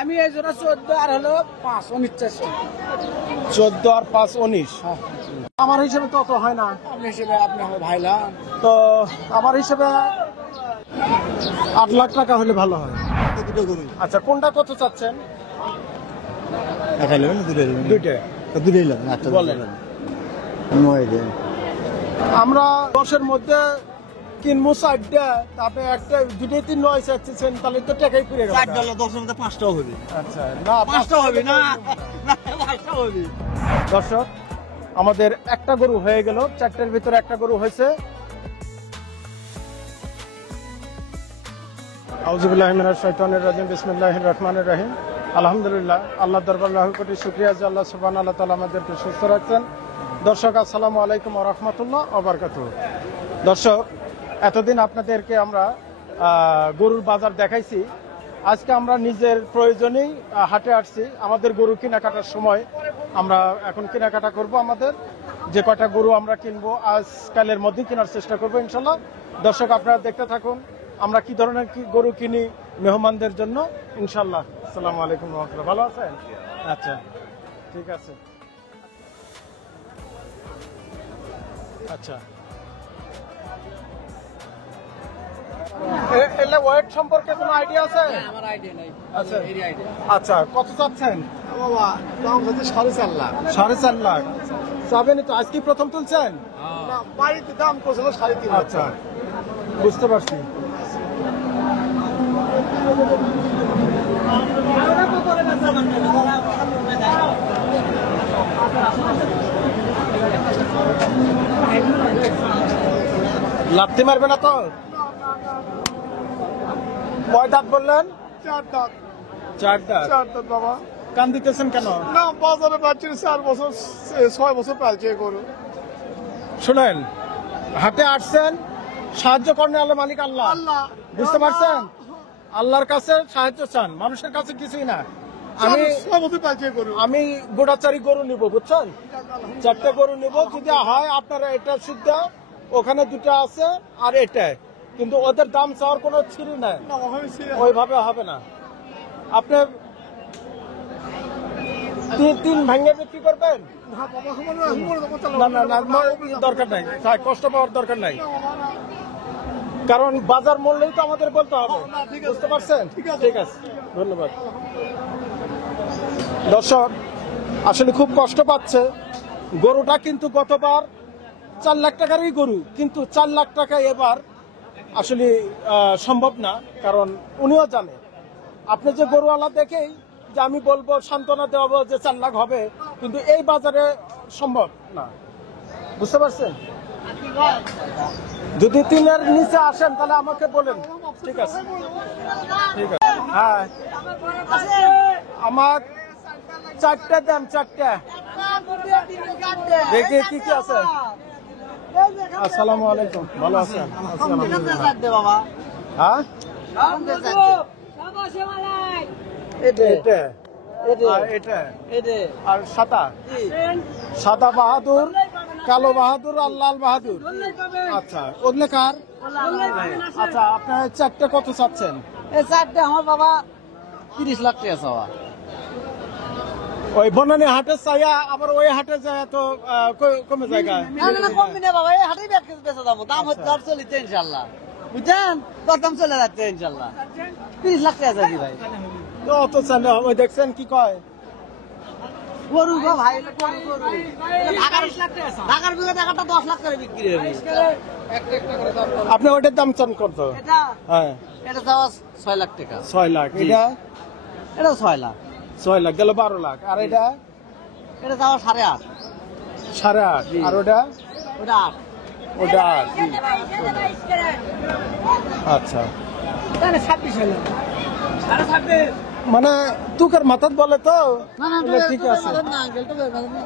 আমি এই জোড়া 14 আর হলো 5 19 চাচ্ছি। 14 আর 5 19। আমার হিসেবে তো অত হয় না। আপনি হিসেবে আপনি আমার ভাইলা। তো আমার হিসেবে 8 লাখ টাকা হলে ভালো হয়। দুটো গরু আচ্ছা, কোনটা কত চাচ্ছেন? একটা নেবেন দুইটা দুটোই নেবেন একটা বলেন। 9 দেন। আমরা 10-এর মধ্যে কিনবো 4টা, তারপরে একটা দুটোই 3 9 চাচ্ছেন, তাহলে তো টাকাই পুড়ে গেল। 4 ডলার 10 এর মধ্যে 5টাও হবে। আচ্ছা, না 5টা হবে না, 5টা হবে। দর্শক, আমাদের একটা গরু হয়ে গেল, 4টের ভিতরে একটা গরু হয়েছে। আউযুবিল্লাহি মিনাশ শাইতানির রাজিম, বিসমিল্লাহির রহমানির রহিম। আলহামদুলিল্লাহ, আল্লাহ দরবার লাখ কোটি শুকরিয়া যে আল্লাহ সুবহানাহু ওয়া তাআলা আমাদেরকে সুস্থ রাখছেন। দর্শক, আসসালামু আলাইকুম ওয়া রাহমাতুল্লাহ ওয়া বারাকাতুহু। দর্শক, এতদিন আপনাদেরকে আমরা গরুর বাজার দেখাইছি। আজকে আমরা নিজের প্রয়োজনেই হাটে আসছি। আমাদের গরু কেনাকাটার সময় আমরা এখন কেনাকাটা করব। আমাদের যে কয়টা গরু আমরা কিনবো আজকালের মধ্যেই কেনার চেষ্টা করবো ইনশাল্লাহ। দর্শক, আপনারা দেখতে থাকুন আমরা কি ধরনের গরু কিনি মেহমানদের জন্য ইনশাল্লাহ। আসসালামু আলাইকুম ওয়া রাহমাতুল্লাহ। ভালো আছেন? আচ্ছা, ঠিক আছে। আচ্ছা, এলে ওয়েট সম্পর্কে কোনো আইডিয়া আছে? আমার আইডিয়া নাই। আচ্ছা। এই আইডিয়া। আচ্ছা, কত চাচ্ছেন? বাবা দাম হচ্ছে 4.5 লাখ। 4.5 লাখ চাবেন তো? আজকে প্রথম তুলছেন? না, বাড়িতে দাম করছিল 3.5 লাখ। আচ্ছা, বুঝতে পারছি। লাত্তি মারবে না তো? কয় দাঁত বললেন? 4 দাঁত। 4 দাঁত। 4 দাঁত বাবা। কান দিতেছেন কেন? না, বাজারে পাচ্ছি 4 বছর 6 বছর পালছে গরু। শুনেন, হাটে আসছেন, সাহায্য করেন আল্লাহ, মালিক আল্লাহ। আল্লাহ। বুঝতে পারছেন? আল্লাহর কাছে সাহায্য চান, মানুষের কাছে কিছুই না। আমি 6 বছর পালছে গরু। আমি গোটাচারি গরু নিব, বুঝছেন? 4টে গরু নিব। যদি হয় আপনারা এটা শুদ্ধ, ওখানে 2টা আছে আর এটা, কিন্তু ওদের দাম চাওয়ার কোনো ছিরি নাই, না, ওখানে ছিল। ওইভাবে হবে না। আপনি 3 ভাঙে বিক্রি করবেন? না বাবা, মনে না না না, দরকার নাই, কষ্ট পাওয়ার দরকার নাই, কারণ বাজার মূল্যই তো আমাদের বলতে হবে। বুঝতে পারছেন? ঠিক আছে, ধন্যবাদ। দর্শক, আসলে খুব কষ্ট পাচ্ছে। গরুটা কিন্তু গতবার 4 লাখ টাকারই গরু, কিন্তু 4 লাখ টাকা এবার আসলে সম্ভব না, কারণ উনিও জানে। আপনি যে গরুওয়ালা দেখেই যে আমি বলবো, সান্ত্বনা দেওয়াবো যে 4 লাখ হবে, কিন্তু এই বাজারে সম্ভব না। বুঝতে পারছেন? যদি 3-এর নিচে আসেন তাহলে আমাকে বলেন। ঠিক আছে, ঠিক আছে। হ্যাঁ, আমার 4টে দেন, 4টে দেখি কি কি আছে। আসসালামু আলাইকুম, ভালো আছেন? হ্যাঁ, এটা আর এটা আর সাদা বাহাদুর, কালো বাহাদুর আর লাল বাহাদুর। আচ্ছা, ওগুলো কার? আচ্ছা, আপনার 4টে কত চাচ্ছেন? এই 4টে আমার বাবা 30 লাখ টাকা চাওয়া। ওই বনানী হাটে চাইয়া আবার ওই হাটে যায় তো কমে জায়গা। না না না, কমবি না বাবা, এই হাটেই বেচে দাম। দাম হচ্ছে আর চলিতে ইনশাআল্লাহ, বুঝছেন? দাম চলে যাচ্ছে ইনশাআল্লাহ। 30 লাখ টাকা চাই ভাই। তো অত চাইলে হবে, দেখছেন কি কয়? গরু গো ভাই, গরু ঢাকার বিঘা টাকাটা 10 লাখ করে বিক্রি হবে। আপনি ওইটার দাম চান কত? এটা হ্যাঁ, এটা চাওয়া 6 লাখ টাকা। 6 লাখ। এটা এটা 6 লাখ। 6 লাখ গেল 12 লাখ। আর এটা এটা চাওয়া 8.5। 8.5। আর ওটা? ওটা 8। ওটা 8। আচ্ছা, 26 হলো। 26। মানে তুকের মাথাত বলে তো? না না, তাহলে ঠিক আছে। না আঙ্কেল তো বের না।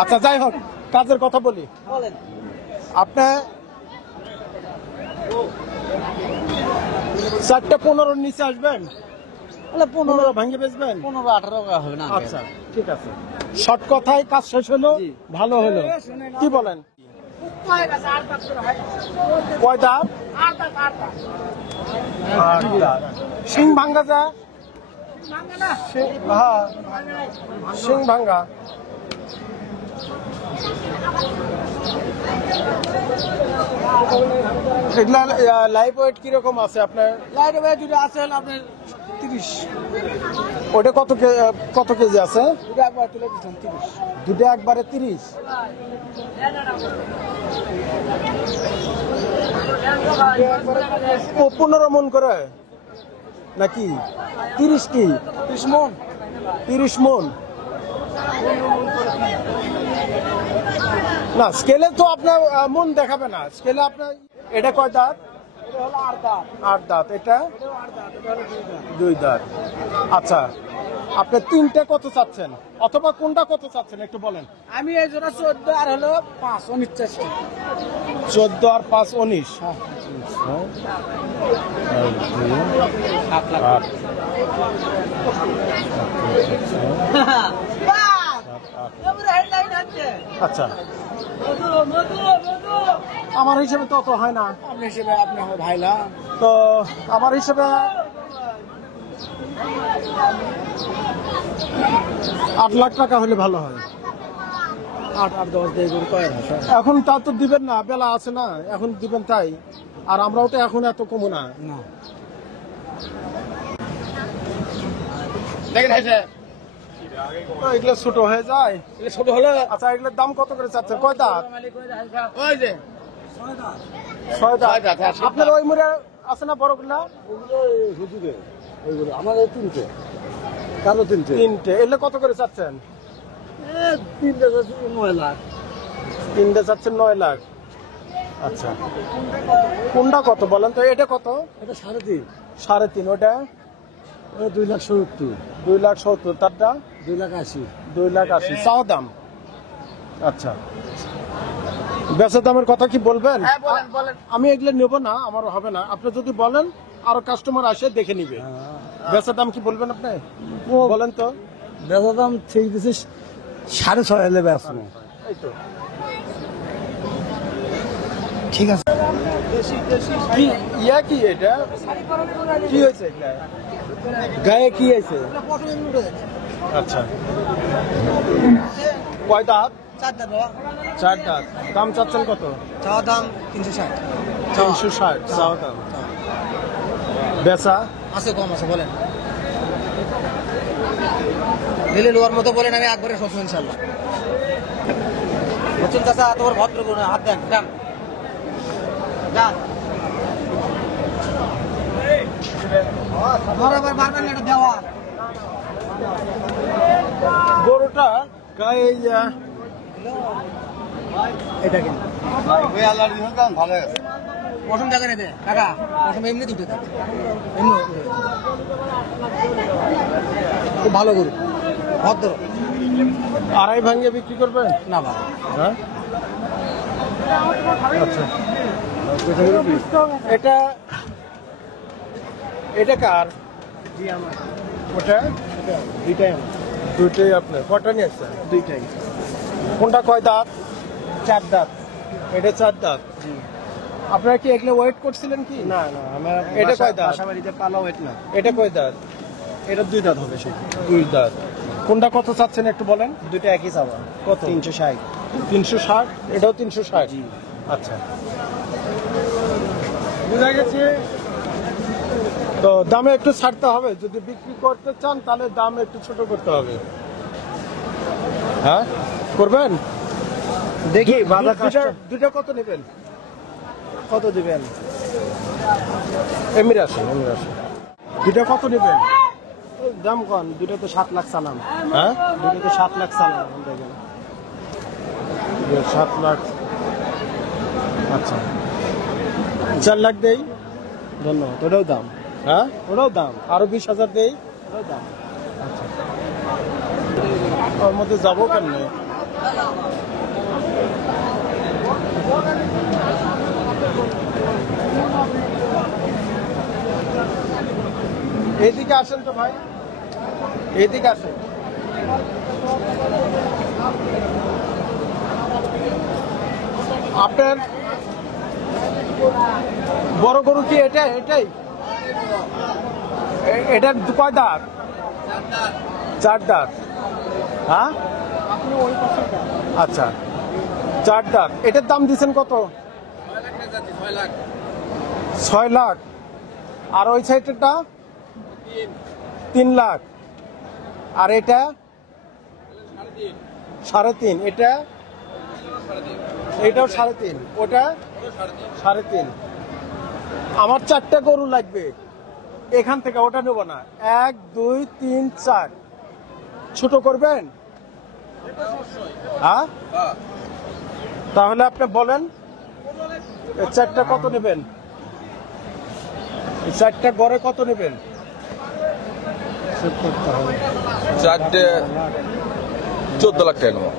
আচ্ছা, যাই হোক, কাজের কথা বলি। বলেন। আপনি 4টে 15-র নিচে আসবেন? তাহলে 15 ভাঙে বেচবেন? 15-18 হবে না। আচ্ছা, ঠিক আছে। শর্ট কথায় কাজ শেষ হলো, ভালো হলো। কি বলেন? কয় দাঁত? 8 দাঁত। সিং ভাঙ্গা যা সিং ভাঙ্গা। এগুলা লাইভ ওয়েট কিরকম আছে আপনার? লাইট ওয়েট দুটো আছে হলো আপনার 30। ওটা কত কেজি আছে? দুটো একবার তুলে দিচ্ছেন 30। দুটো একবারে 30। ও 15 মন করে নাকি? 30 কি? 30 মন। 30 মন না, স্কেলে তো আপনার মন দেখাবে না, স্কেলে আপনার। এটা কয় দাঁত? এটা হলো 8 দাঁত। 8 দাঁত। এটা এটাও 8 দাঁত, এটা হলো 2 দাঁত। 2 দাঁত। আচ্ছা, আপনি তিনটে কত চাচ্ছেন, অথবা কোনটা কত চাচ্ছেন একটু বলেন। আমি এই জোড়া 14 আর হলো 5 49 14 আর 5 19। 7 লাখ। আচ্ছা, আমার হিসেবে তো অত হয় না। আপনি হিসেবে আপনি আমার ভাইলা। তো আমার হিসেবে 8 লাখ টাকা হলে ভালো হয়। 8 আর 10 দিয়ে গরু কয় না? এখন তা তো দিবেন না, বেলা আছে না, এখন দিবেন তাই। আর আমরাও তো এখন এত কমো না। না। তো এগুলো ছোট হয়ে যায়। এটা ছোট হলো। আচ্ছা, এগুলোর দাম কত করে চাচ্ছেন? কয় দাঁত? ওই যে 6 দাঁত। আপনার ওই মুড়ে আছে না বড়গুলা? ওইগুলো আমাদের 3টে, কালো 3টে। 3টে। এগুলো কত করে চাচ্ছেন? 3টে 9 লাখ। 3টে চাচ্ছেন 9 লাখ। আচ্ছা, কোনটা কত বলেন তো? এটা কত? এটা 3.5। 3.5। ওটা 2 লাখ 70। 2 লাখ 70। তারটা 2 লাখ 80। 2 লাখ 80 চাও দাম। আচ্ছা, বেচা দামের কথা কি বলবেন? হ্যাঁ বলেন বলেন। আমি এগুলো নেব না, আমারও হবে না। আপনি যদি বলেন আরো কাস্টমার আসে দেখে নিবে। বেচা দাম কি বলবেন আপনি? বলেন তো। বেচা দাম ঠিক দিছি 6.5 হলে বেচবো। এই তো ঠিক আছে। কি ইয়া কি এটা? কি হয়েছে এটা? গায়ে কি হয়েছে? আচ্ছা, কয় দাঁত? 4 দাঁত বাবা। 4 দাঁত। দাম চাচ্ছেন কত? চাওয়া দাম 360। 360 চাওয়া দাম। বেচা আছে কম আছে বলেন। নিলে লোয়ার মতো বলেন, আমি একবারে সব ইনশাআল্লাহ। নতুন চাচা তোমার ভদ্র করুন, হাত দেন যান যান। বরাবর বারবার এটা দেওয়া। গরুটা গায়ে এটা কেন ওই আল্লাহর দিন ভালো আছে। প্রথম জায়গা নেই কাকা, প্রথম এমনি দুটো দেন, এমনি খুব ভালো গরু, ভদ্র। 2.5 ভাঙিয়ে বিক্রি করবেন? না বাবা। হ্যাঁ, আচ্ছা। এটা এটা কার? জি আমার। ওটা দুইটাই আমার। দুটোই আপনার? কটা নিয়ে আসছেন? দুইটাই। কোনটা কয় দাঁত? 4 দাঁত। এটা 4 দাঁত। আপনারা কি এগুলো ওয়েট করছিলেন কি? না না, আমার এটা কয় দাঁত? বাসাবাড়িতে পালা ওয়েট না। এটা কয় দাঁত? এটা 2 দাঁত হবে সেটা। 2 দাঁত। কোনটা কত চাচ্ছেন একটু বলেন। দুটো একই চাওয়া। কত? 360। 360। এটাও 360? জি। আচ্ছা, বুঝা গেছে। তো দামে একটু ছাড়তে হবে, যদি বিক্রি করতে চান তাহলে দাম একটু ছোট করতে হবে। হ্যাঁ, করবেন? দেখি বাজার দুটা কত নেবেন? কত দিবেন? এমনি আসেন। দুটা কত নেবেন? দাম কম, দুটো তো 7 লাখ চালাম। হ্যাঁ, দুটো তো 7 লাখ চালাম দেখেন। 7 লাখ। আচ্ছা, 4 লাখ দেই। ধন্যবাদ। ওটাও দাম। হ্যাঁ, ওটাও দাম। আরো 20,000 দেই। ওটাও দাম। আচ্ছা, ওর মধ্যে যাবো কেমনে? এইদিকে আসেন তো ভাই, এইদিকে আসেন। আপনার বড় গরু কি এটাই? এটার কয় দাঁত? চার দাঁত। হ্যাঁ আচ্ছা, চার দাঁত। এটার দাম দিচ্ছেন কত? 6 লাখ। আর ওই সাইডেরটা 3 লাখ। আর এটা 3.5। এটা এটাও 3.5। ওটা 3.5। আমার 4টা গরু লাগবে এখান থেকে, ওটা নেব না। 1 2 3 4 ছোট করবেন? হ্যাঁ, তাহলে আপনি বলেন এই 4টা কত নেবেন? এই 4টা গড়ে কত নেবেন? 4টে 14 লাখ টাকা নেবো।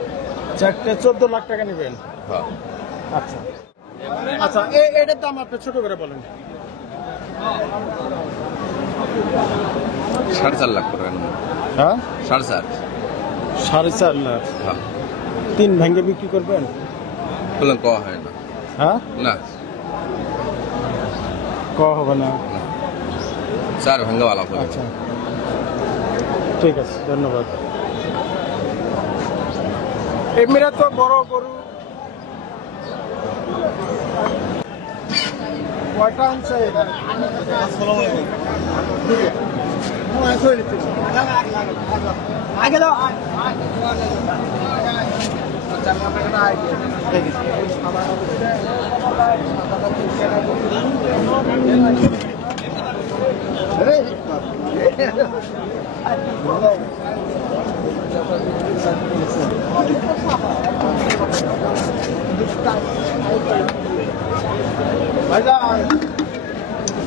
4টে 14 লাখ টাকা নেবেন। হ্যাঁ। আচ্ছা আচ্ছা, এটার দাম আপনি ছোট করে বলেন। 4.5 লাখ টাকা নেবো। হ্যাঁ, 4.5। 4.5 লাখ। হ্যাঁ। 3 ভেঙে বিক্রি করবেন? বললাম কওয়া হয় না। হ্যাঁ, না, ক হবে না। 4 ভাঙ্গা ভালো করে। আচ্ছা ঠিক আছে, ধন্যবাদ। এমনিরা তো বড় গরু কয়টা আনছে?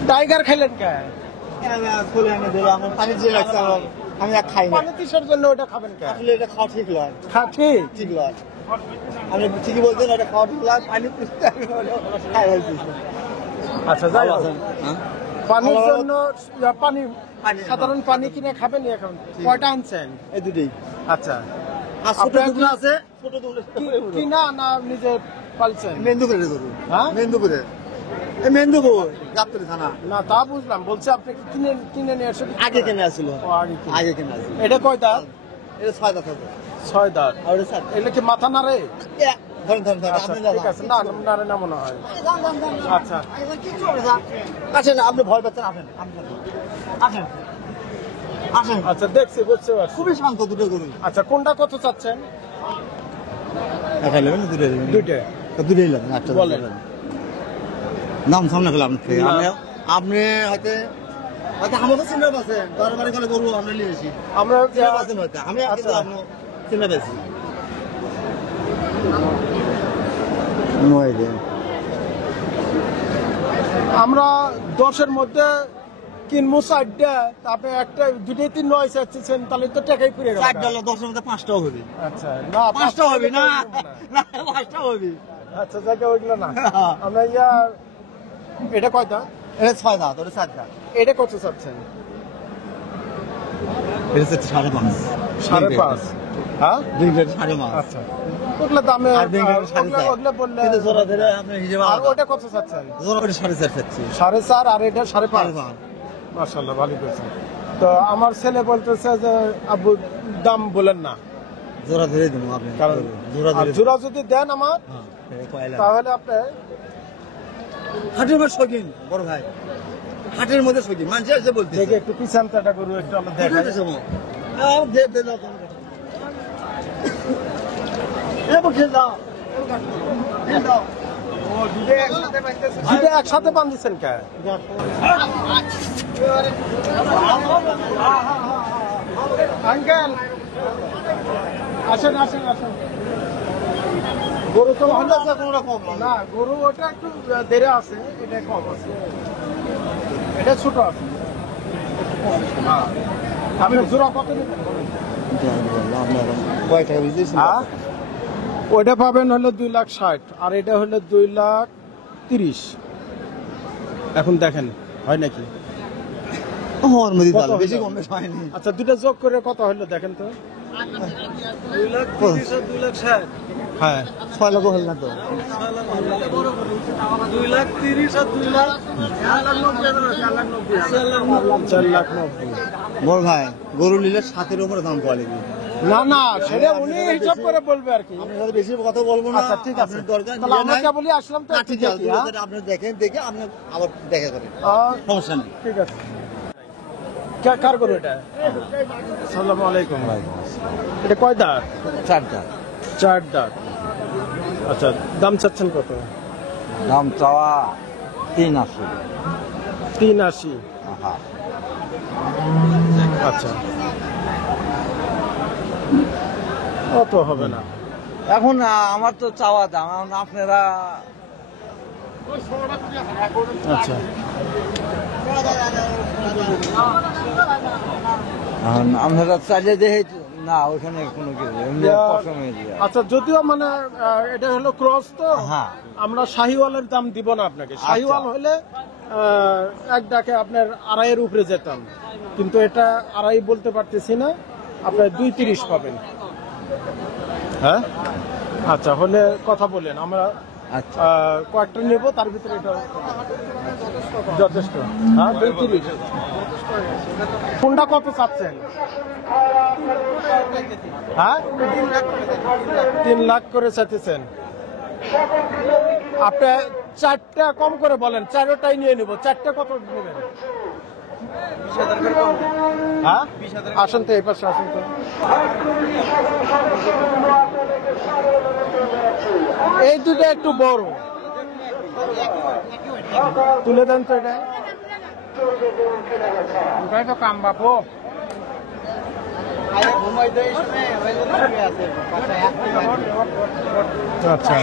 টাইগার খাইলেন কে? পানি যে লাগছে আমার, আমি আর খাই না। পানি কিসের জন্য ওটা খাবেন কে? আসলে এটা খাওয়া ঠিক নয়, ঠিক। ঠিক নয়। আপনি ঠিকই বলছেন, এটা খাওয়া ঠিক নয়। পানি খাই হয়েছে। আচ্ছা, যাই হোক। হ্যাঁ, পানির জন্য পানি, সাধারণ পানি কিনে খাবেন এখন। কয়টা আনছেন? এই দুটোই। আচ্ছা, আর ছোট আপনার দুটো আছে, ছোট দুটো কিনা না নিজে পালছেন? মেন্দুপুরে গরু। হ্যাঁ? মেন্দুপুরে, এই মেন্দুপুর গাবতলী থানা। না তা বুঝলাম, বলছে আপনি কি কিনে নিয়ে আসেন? আগে কেনা আসছিল, ও, আগে কিনে। আগে কেনা আসছিল। এটা কয় দাঁত? এটা 6 দাঁত হবে। 6 দাঁত। আর এটা 7। এটা কি মাথা নাড়ে? ধরেন ধরেন ধরেন, আচ্ছা, আপনি ঠিক আছে। না, নাড়ে না মনে হয়। আচ্ছা আসেন, আপনি ভয় পাচ্ছেন, আসেন আসেন আসেন। আচ্ছা, দেখছি, বুঝতে পারছি। খুবই শান্ত দুটো গরু। আচ্ছা, কোনটা কত চাচ্ছেন? একটা নেবেন, দুটো নেবেন? দুইটা। দুটোই নেবেন, একটা বলেন। নাম সামনে ফেলে আপনি না। আপনি হয়তো হয়তো আমাকে চিন্তা পাচ্ছেন, বারবারই করে গরু আমরা নিয়ে এসি, আমরা চিন্তা পাচ্ছেন হয়তো। আমি আচ্ছা। আপনি চিন্তা পেয়েছি। আমরা 10-এর মধ্যে কিনবো 4টা, তারপরে একটা 2-3 9 চাচ্ছেন, তাহলে তো টাকাই পুড়ে গেল। 4 ডলার 10-এর মধ্যে 5টাও হবে। আচ্ছা, না 5টা হবে না, না 5টা হবে। আচ্ছা, জায়গা ওইগুলো না। আমরা এটা কয়টা? এটা 6 দাঁত, ওটা 7 দাঁত। এটা কত চাচ্ছেন? এটা হচ্ছে 5.5। 5.5। হ্যাঁ, 5.5। আচ্ছা, ওগুলো দামে আর বেঙ্গলের 4.5। ওগুলো বললে। কিন্তু জোড়া ধরে আপনি হিসেবে আর আলাদা। ওটা কত চাচ্ছেন? জোড়া করে 4.5 চাচ্ছি। 4.5। আর এটা 5.5। 5.5। মাশাআল্লাহ, ভালো করেছেন। তো আমার ছেলে বলতেছে যে আব্বু দাম বলেন না, জোড়া ধরে দেবো আপনি, কারণ জোড়া ধরে জোড়া যদি দেন আমার, হ্যাঁ, কয়লা। তাহলে আপনি হাটের মধ্যে শৌখিন বড় ভাই, হাটের মধ্যে শৌখিন মানুষ এসে বলতে দেখে একটু পিছানটা করু, একটু আমরা দেখাই। দুটো একসাথে বান দিচ্ছেন কে? আঙ্কেল, আসেন আসেন আসেন। গরু তো ভালো আছে, কোনো রকম না। গরু ওটা একটু দেরে আছে, এটা কম আছে, এটা ছোট আছে। আপনি জোড়া কত নেবেন? হ্যাঁ, ওইটা পাবেন হলো 2,60,000, আর এটা হলো 2,30,000। এখন দেখেন হয় নাকি? কত বেশি হলো? কম বেশি হয়নি। আচ্ছা, দুটো যোগ করে কত হলো দেখেন তো। 2,30,000 আর 2,60,000। হ্যাঁ 6 লক্ষ হল না তো 2,30,000 আর 2,00,000 4,90,000 বল ভাই গরু নিলে 7 উপরে দাম পড়ে না না সেটা উনি হিসাব করে বলবে আর কি। আমি সাথে বেশি কথা বলবো না। আচ্ছা ঠিক আছে, আপনার দরকার তাহলে আমরা কেবলই আসলাম তো, ঠিক আছে আপনি দেখেন দেখে আপনি আবার দেখা করেন, সমস্যা নেই। ঠিক আছে। কার গরু এটা? আসসালামু আলাইকুম। এটা কয় দাঁত? 4 দাঁত। 4 দাঁত। আচ্ছা, দাম চাচ্ছেন কত? দাম চাওয়া 3,80। 3,80। হ্যাঁ। আচ্ছা, অত হবে না এখন আমার তো চাওয়া দাম, এখন আপনারা আচ্ছা আপনারা চাইলে দেখে না ওখানে কোনো কিছু এমনি পছন্দ। আচ্ছা, যদিও মানে এটা হলো ক্রস তো, হ্যাঁ। আমরা শাহিওয়ালের দাম দিব না আপনাকে। শাহিওয়াল হলে এক ডাকে আপনার 2.5 উপরে যেতাম, কিন্তু এটা 2.5 বলতে পারতেছি না, আপনার 2.30 পাবেন। হ্যাঁ আচ্ছা, হলে কথা বলেন, আমরা আচ্ছা কয়েকটা নেব, তার ভিতরে এটা যথেষ্ট। হ্যাঁ 2.30। কোনটা কত চাচ্ছেন? হ্যাঁ 3 লাখ করে চাইতেছেন আপনি। 4টা কম করে বলেন, 4টাই নিয়ে নেব। 4টা কত নেবেন? হ্যাঁ আসেন তো, এই পাশে আসেন তো। এই দুটো একটু বড়, তুলে দেন তো। এটা ওটাই তো কাম বাপু। আচ্ছা,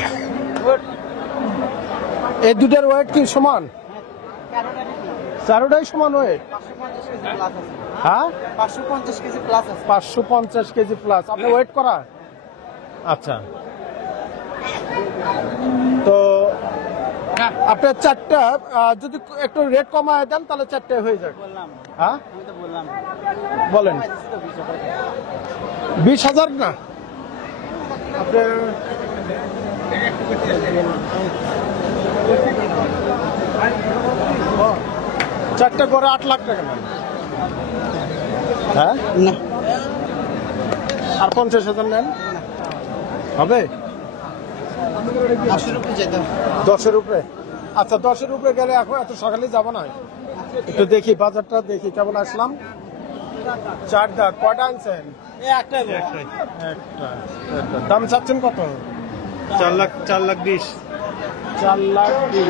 এই দুটার ওয়েট কি সমান? 4টাই সমান ওয়েট? হ্যাঁ 550 কেজি প্লাস আছে। 550 কেজি প্লাস। আপনি ওয়েট করা? আচ্ছা, তো আপনার 4টা যদি একটু রেট কমায় দেন তাহলে 4টায় হয়ে যাবে। হ্যাঁ বলেন। 20,000 না আপনার? চারটা করে 8 লাখ টাকা নেন। হ্যাঁ না, আর 50,000 নেন হবে? 10-এর উপরে। আচ্ছা, 10-এর উপরে গেলে এখন এত সকালে যাব না, একটু দেখি বাজারটা দেখি কেমন। আসলাম। 4 দাঁত। কয়টা আনছেন? একটা। দাম চাচ্ছেন কত? 4,20,000। 4,20,000।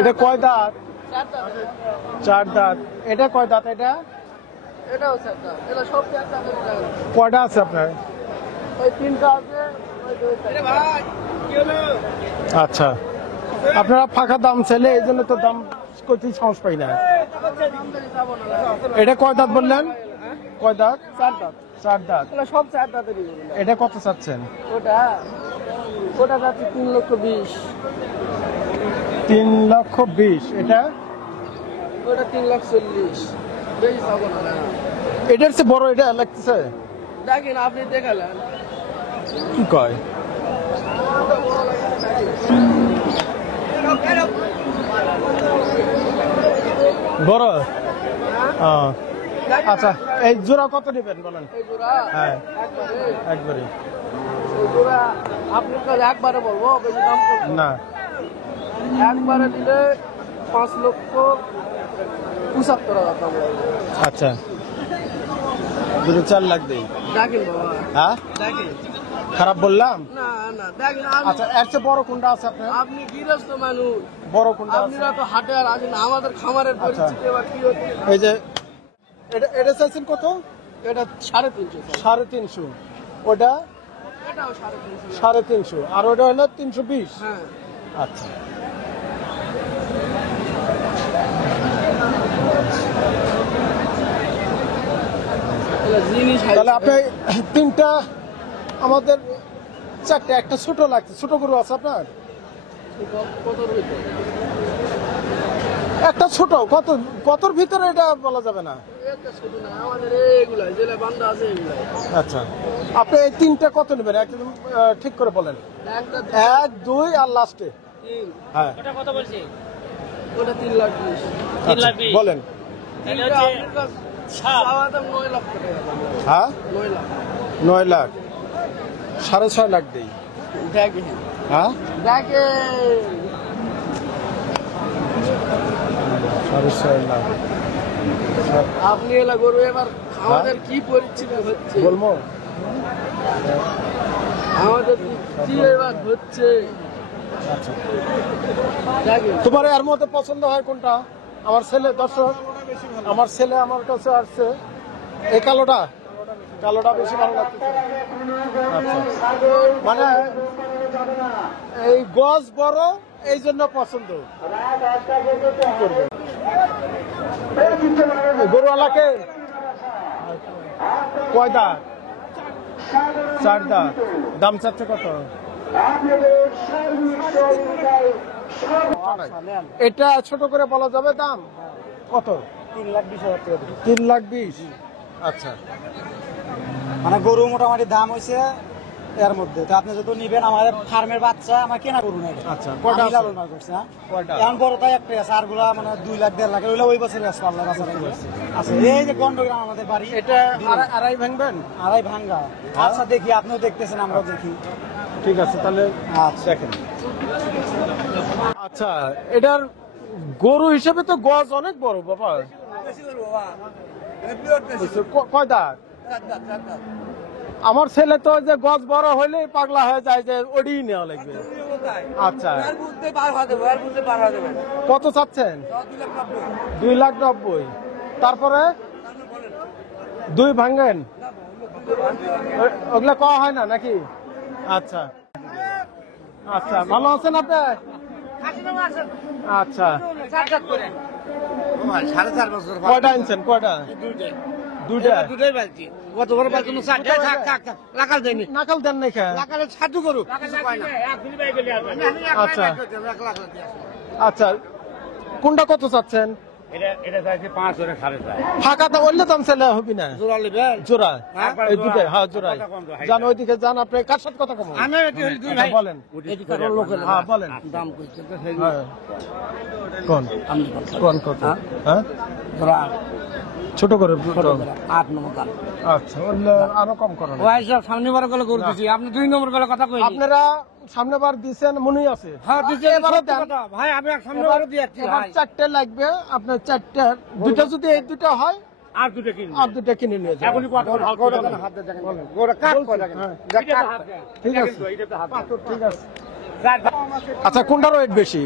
এটা কয় দাঁত? 4 দাঁত। এটা কয় দাঁত? এটা কয়টা আছে আপনার? আচ্ছা, আপনারা ফাঁকা দাম চাইলে এই জন্য তো দাম করতে সাহস পাই না। এটা কয় দাঁত বললেন? কয় দাঁত? 4 দাঁত। 4 দাঁত। সব 4 দাঁতেরই। এটা কত চাচ্ছেন? ওটা যাচ্ছে 3,20,000। 3,20,000। এটা ওটা 3,40,000। বেশি চাবো না। এটার চেয়ে বড় এটা লাগতেছে। দেখেন আপনি দেখালেন কি কয়? বড়। আচ্ছা, এই জোড়া কত নেবেন বলেন? হ্যাঁ একবারে। আপনি একবারে বলবো, বেশি দাম না, একবারে দিলে 5,75,000 দাম। আচ্ছা, দুটো 4 লাখ দেই। দেখেন বাবা, হ্যাঁ দেখেন। খারাপ বললাম? না না, দেখেন আচ্ছা, এর চেয়ে বড় কোনটা আছে আপনার? আপনি গৃহস্থ মানুষ, বড় কোনটা আছে? আপনারা তো হাটে আর আসেন, আমাদের খামারের পরিস্থিতি এবার কি হচ্ছে। এই যে এটা চাইছেন কত? এটা 350। 350। ওটা এটাও 350। 350। আর ওটা হলো 320। হ্যাঁ আচ্ছা, জিনিস। তাহলে আপনি 3টা আমাদের 4টা, একটা ছোট লাগছে। ছোট গরু আছে আপনার? কত রয়েছে? একটা ছোট কতর ভিতরে এটা বলা যাবে না। আচ্ছা, আপনি এই তিনটা কত নেবেন একদম ঠিক করে বলেন। 1, 2 আর লাস্টে হ্যাঁ কত বলছি? আচ্ছা, বলেন। হ্যাঁ 9 লাখ 6.5 লাখ দেই। হ্যাঁ 6.5 লাখ। আপনি এলা গরু এবার আমাদের কি পরিস্থিতি হচ্ছে বলবো আমাদের কি এবার হচ্ছে আচ্ছা, তোমার এর মধ্যে পছন্দ হয় কোনটা? আমার ছেলে দর্শক, আমার ছেলে আমার কাছে আসছে এই কালোটা বেশি ভালো লাগছে। আচ্ছা, মানে এই গজ বড় এই জন্য পছন্দ। কি করবে গরুওয়ালাকে? কয় দাঁত? 4 দাঁত। দাম চাচ্ছে কত? এটা ছোট করে বলা যাবে দাম কত? 3,20,000 টাকা। 3,20,000। আচ্ছা, মানে গরু মোটামুটি দাম হয়েছে এর মধ্যে। তো আপনি যদি নিবেন আমাদের ফার্মের বাচ্চা আমার কেনা গরু না। আচ্ছা, কয়টা আছে? লালন পালন করছি। কয়টা? এখন বড় তাই একটাই আছে, আর গুলা মানে 2 লাখ 1.5 লাখ ওই বছর আছে। আল্লাহ আছে এই যে গন্ডগ্রাম আমাদের বাড়ি, এটা আড়াই ভাঙবেন? আড়াই ভাঙ্গা। আচ্ছা দেখি, আপনিও দেখতেছেন আমরাও দেখি। ঠিক আছে তাহলে আচ্ছা দেখেন। আচ্ছা, এটার গরু হিসেবে তো গজ অনেক বড় বাবা। কয় দাঁত? আমার ছেলে তো যে গজ বড় হইলে পাগলা হয়ে যায় যে ওডি নেওয়া লাগবে। আচ্ছা, কত চাচ্ছেন? 2,90,000। তারপরে 2 ভাঙেন ওগুলা কওয়া হয় না নাকি? আচ্ছা আচ্ছা, ভালো আছেন আপনি? আচ্ছা, 4.5 বছর কয়টা আনছেন? কয়টা? দুইটা। দুটাই বালতি কত বড় বালতি? লাকাল দেয়নি, নাকাল দেন নাই খা? লাকালে ছাদু করু। আচ্ছা আচ্ছা, কোনটা কত চাচ্ছেন? এটা চাইছে 5 করে 4.5। ফাঁকাটা বললে দাম ছেলে হবি না? জোড়া নেবেন? জোড়া হ্যাঁ? এই দুটাই? হ্যাঁ জোড়াই। যান ওইদিকে যান, আপনি কার সাথে কথা কম? আমি এটি হলি 2 ভাই। বলেন। এদিকে লোকের হ্যাঁ বলেন। দাম কইছে তো সেই হ্যাঁ কোন আমি কোন কত? হ্যাঁ জোড়া ছোট করে 8 নম্বর দাম। আচ্ছা, বললে আরো কম করো না। ওই সব সামনে বার করে করে দিছি, আপনি 2 নম্বর করে কথা কইনি। আপনারা সামনেবার দিছেন মনেই আছে? হ্যাঁ দিছি, এবারে দেন। ভাই আমি সামনে বার দিয়েছি এবার ভাই। 4টে লাগবে আপনার, 4টে। দুটো যদি এই দুটো হয় আর দুটো কিনি। আর দুটো কিনে নিয়ে যাবেন। এখনই কত হাত দিয়ে দেখেন। গোড়া কাট করে দেখেন। হ্যাঁ, কাট। ঠিক আছে এটা হাত। ঠিক আছে। আচ্ছা, কোনটার ওয়েট বেশি?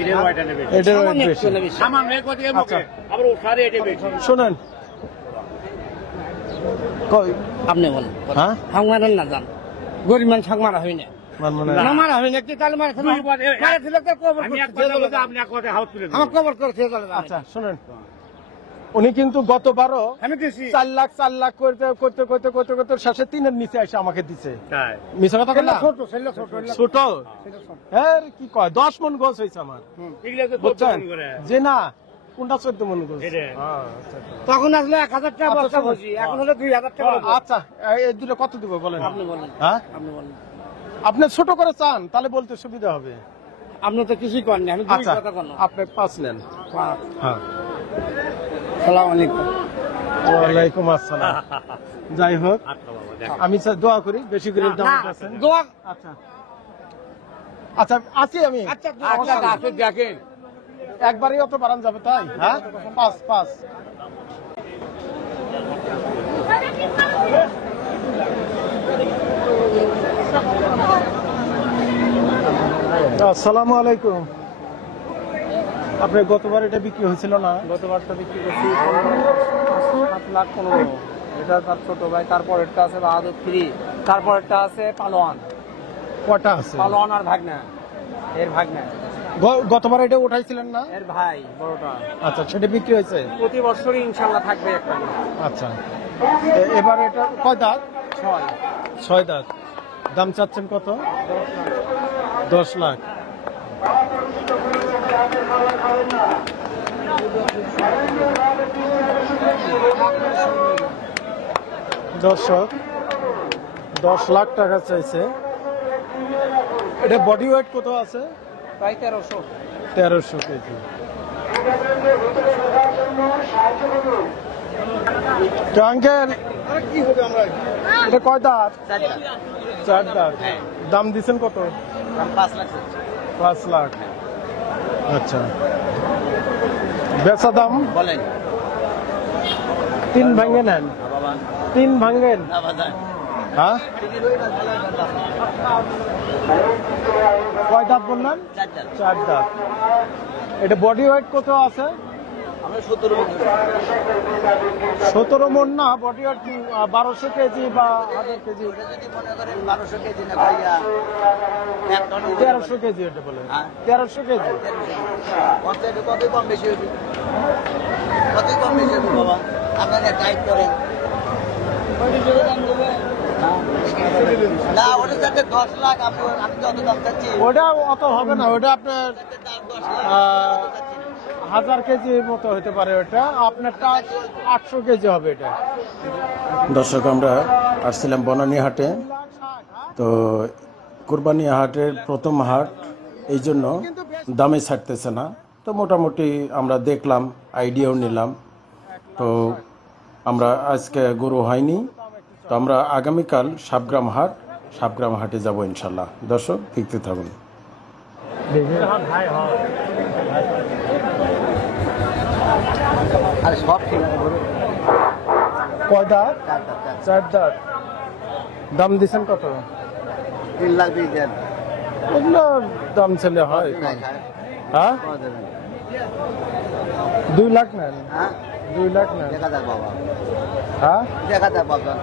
এটা ওইটা নেবে। এটার ওয়েট বেশি। সামান্য এক কথা মুখে আবার ও সারে এটা বেশি। শোনেন আপনি বলেন। হ্যাঁ হাংমারেন না জান। গরিব মানুষ হাংমারা হয় না। মানে না মারা হয় না, কি তাহলে মারা খাবে? মারা দিলে তো কবর করতে। আপনি এক কথা হাউস তুলে। আমার কবর করতে চলে যাবে। আচ্ছা শোনেন, উনি কিন্তু গতবারও আমি দিছি 4 লাখ করতে করতে করতে করতে করতে শেষে 3-এর নিচে এসে আমাকে দিছে। তাই মিছা কথা বললাম? ছোট ছেলে ছোট ছোট হ্যাঁ কি কয় 10 মন গোছ হয়েছে আমার, এগুলা তো বুঝছেন? 14 করে। যে না কোনটা 14 মন গোছ? এটা। হ্যাঁ, আচ্ছা। তখন আসলে 1000 টাকা আচ্ছা, বস্তা শোনো। বুঝি, এখন হলো 2000 টাকা বস্তা। আচ্ছা, এই দুটো কত দিব বলেন? আপনি বলেন। হ্যাঁ, আপনি বলেন। আপনি ছোট করে চান তাহলে বলতে সুবিধা হবে। আপনি তো কিছুই করেন না, আমি দুই আচ্ছা, কথা করলাম। আপনি 5 নেন। হ্যাঁ, আসসালামু আলাইকুম। ওয়ালাইকুম আসসালাম। যাই হোক, আমি দোয়া করি বেশি করে দাম দিতেছেন। দোয়া। আচ্ছা আচ্ছা, আছি আমি। আচ্ছা আচ্ছা দেখেন। একবারই অত বাড়ান যাবে তাই? হ্যাঁ, 5। আসসালামু আলাইকুম। আপনি গতবার এটা বিক্রি হয়েছিল না? গতবারটা বিক্রি করছি 7,15,000। এটা তার ছোট ভাই। তারপরেরটা আছে বাহাদুর 3। তারপরেরটা আছে পালোয়ান। কটা আছে? পালোয়ান আর ভাগনা, এর ভাগনা, গতবার এটা উঠাইছিলেন না? এর ভাই বড়টা। আচ্ছা, সেটা বিক্রি হয়েছে? প্রতি বছরই ইনশাল্লাহ থাকবে একটা করে। আচ্ছা, এবার এটা কয় দাঁত? 6 দাঁত। দাম চাচ্ছেন কত? 10 লাখ। দর্শক 10 লাখ টাকা চাইছে। এটা বডি ওয়েট কত আছে? প্রায় 1300। 1300 কেজি। তো আঙ্কেল এটা কয় দাঁত? 4 দাঁত। দাম দিচ্ছেন কত? 5 লাখ। 5 লাখ। আচ্ছা, বেচা দাম বলেন 3 ভাঙে নেন। 3 ভাঙেন? হ্যাঁ, কয় দাঁত বললেন? 4 দাঁত। এটা বডি ওয়েট কত আছে? 17 মন না, বডি ওয়েট 1200 কেজি বা 1000 কেজি? 1300 কেজি এটা বলে। 1300 কেজি। কত কম বেশি হবে? কত কম বেশি হবে বাবা? আপনারা টাইট করেন। না, ওটা যাতে 10 লাখ। আমি যত দাম চাচ্ছি ওটা অত হবে না, ওটা আপনার 1000 কেজি মতো হতে পারে। ওটা আপনারটা 800 কেজি হবে এটা। দর্শক, আমরা আসছিলাম বনানী হাটে। তো কোরবানি হাটের প্রথম হাট, এই জন্য দামে ছাড়তেছে না। তো মোটামুটি আমরা দেখলাম, আইডিয়াও নিলাম। তো আমরা আজকে গরু হয়নি, তো আমরা আগামীকাল সাবগ্রাম হাটে যাব ইনশাল্লাহ। দর্শক, দেখতে থাকুন। আর সব ঠিক আছে। কয় দাঁত? 4 দাঁত। দাম দিচ্ছেন কত? 3 লাখ দিয়ে দেন। এগুলো দাম ছেলে হয়। হ্যাঁ, 2 লাখ নেন। হ্যাঁ, 2 লাখ নেন। দেখা যাক বাবা, হ্যাঁ, দেখা যাক বাবা।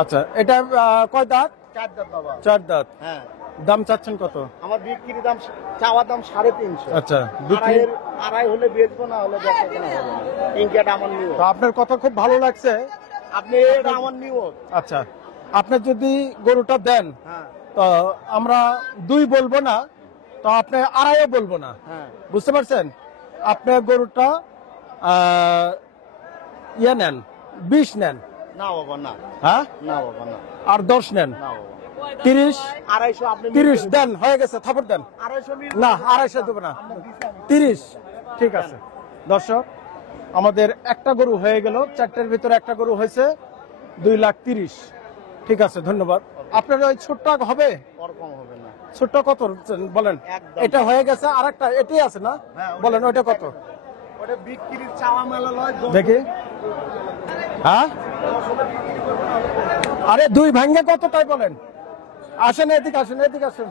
আচ্ছা, এটা কয় দাঁত? 4 দাঁত বাবা। 4 দাঁত। হ্যাঁ, দাম চাচ্ছেন কত? আমার বিক্রির দাম, চাওয়া দাম 350। আচ্ছা, বিক্রি আড়াই হলে বেচবো, না হলে বেচবো না। ইনকেট আমার নিও। তো আপনার কথা খুব ভালো লাগছে। আপনি এটা আমার নিও। আচ্ছা, আপনি যদি গরুটা দেন, হ্যাঁ তো আমরা 2 বলবো না, তো আপনি আড়াইও বলবো না। হ্যাঁ, বুঝতে পারছেন? আপনি গরুটা ইয়ে নেন, 20 নেন। না বাবা না। হ্যাঁ, না বাবা না। আর 10 নেন। না বাবা। 30 250 আপনি 30 দেন, হয়ে গেছে। থাপড় দেন। 250 না, 250 দেবো না। 30 ঠিক আছে। দর্শক, আমাদের একটা গরু হয়ে গেল, 4টের ভিতরে একটা গরু হয়েছে, 2,30,000। ঠিক আছে, ধন্যবাদ। আপনার ওই ছোট্ট হবে? ওরকম হবে না। ছোট্ট কত বলেন? একদম। এটা হয়ে গেছে, আর একটা এটাই আছে না? বলেন ওইটা কত? ওটা বিক্রির চাওয়া মেলা লয়। দেখি। হ্যাঁ, আরে 2 ভাঙ্গে কত তাই বলেন? আসেন, এদিকে আসেন, এদিকে আসেন।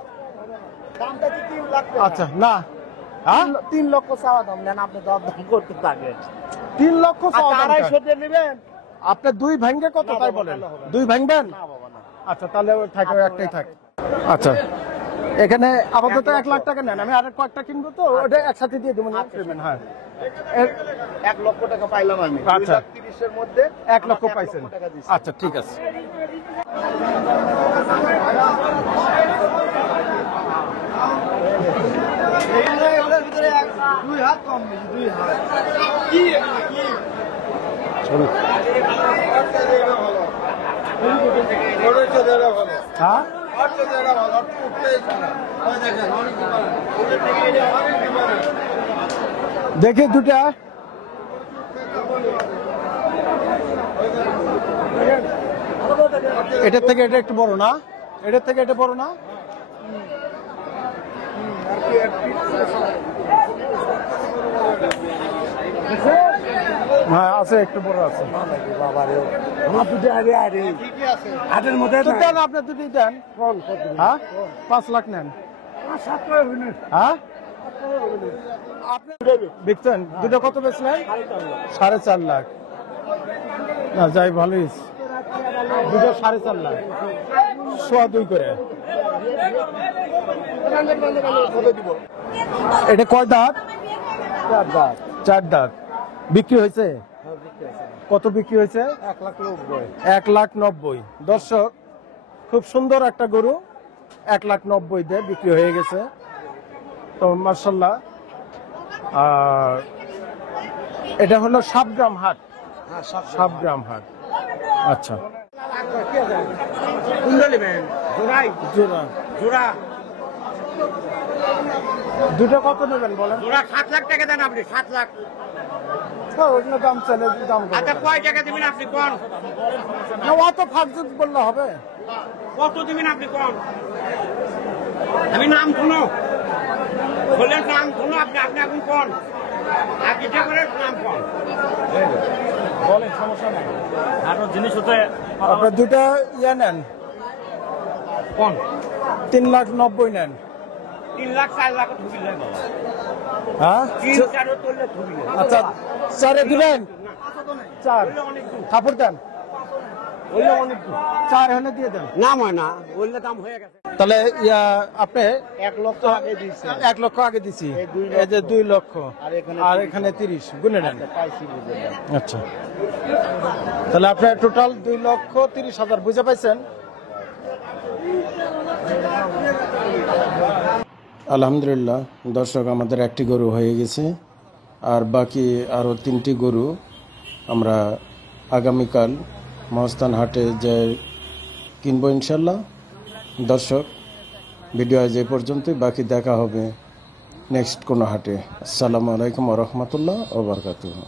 দামটা কি 3 লাখ? আচ্ছা, না। হ্যাঁ, 3 লক্ষ চাওয়া দাম নেন, আপনি দর দাম করতে পারবেন। 3 লক্ষ চাওয়া দাম। 250 দিয়ে নেবেন? আপনি 2 ভাঙ্গে কত না তাই বাবা, বলেন? তাহলে হবে না। 2 ভাঙবেন? না বাবা না। আচ্ছা, তাহলে ওই থাকে, ওই একটাই থাকে। আচ্ছা, এখানে আপাতত 1 লাখ টাকা নেন, আমি আরেক কয়েকটা কিনবো, তো ওটা একসাথে দিয়ে দেবো। হ্যাঁ, 1 লক্ষ টাকা পাইলাম আমি। আচ্ছা। 2,30,000 এর মধ্যে 1 লক্ষ আমাকে 1 পাইছেন। লক্ষ টাকা দিছে। আচ্ছা, ঠিক আছে। এগুলোর ভিতরে 2 হাত কম বেশি, 2 হাত। কি কি হ্যাঁ, দেখি দুটা। এটার থেকে এটা একটু বড় না? এটার থেকে এটা বড় না? হ্যাঁ, আছে, একটু বড় আছে। হাটের মধ্যে তো দেন, আপনি দুটি দেন। হ্যাঁ, 5 লাখ নেন। হ্যাঁ, আপনি বিকছেন দুটো কত বেচলেন? 4.5 লাখ। না, যাই ভালোই, দুটো 4.5 লাখ, 2.25 করে। এটা কয় দাঁত? 4 দাঁত। 4 দাঁত। বিক্রি হয়েছে? কত বিক্রি হয়েছে? 1,90,000। 1,90,000। দর্শক, খুব সুন্দর একটা গরু, 1,90,000 দিয়ে বিক্রি হয়ে গেছে। তো মার্শাল্লাহ এটা হলো সাবগ্রাম হাট। সাবগ্রাম হাট, আচ্ছা। জোড়া দুটো কত নেবেন বলেন? 7 লাখ টাকা দেন আপনি, 7 লাখ। ওগুলো দাম চাইলে দাম করবো। আচ্ছা কয় টাকা দিবেন আপনি কোন? না, অত ফাঁকজুত বললে হবে? কত দিবেন আপনি কোন? আমি নাম শুনো, বললেন নাম শুনো আপনি, আপনি এখন কোন? আপনি যে করে নাম কোন? বলেন, সমস্যা নাই। আরো জিনিস হতে আপনার দুটা ইয়ে নেন, কোন? 3,90,000 নেন। 3 লাখ 4 লাখ ঢুকিলেন বাবা, হ্যাঁ 3-4 তুললে ঢুকিলেন। আচ্ছা, 4 দিবেন? 4 কাপড় দেন, বললে অনেক দূর। 4 হলে দিয়ে দেন। নাম হয় না, বললে দাম হয়ে গেছে। তাহলে আপনি 1 লক্ষ আগে দিয়েছে, 1 লক্ষ আগে দিছি, এই যে 2 লক্ষ, আর এখানে 30 গুনে নেন। পাইছি বুঝলেন। আচ্ছা, তাহলে আপনার টোটাল 2,30,000 বুঝে পাইছেন? আলহামদুলিল্লাহ দর্শক, আমাদের একটি গরু হয়ে গেছে, আর বাকি আরও 3টি গরু আমরা আগামীকাল মহস্থান হাটে যে কিনবো ইনশাল্লাহ। দর্শক, ভিডিও আজ এই পর্যন্তই, বাকি দেখা হবে নেক্সট কোনো হাটে। আসসালামু আলাইকুম ওয়া রাহমাতুল্লাহ ওয়া বারাকাতুহু।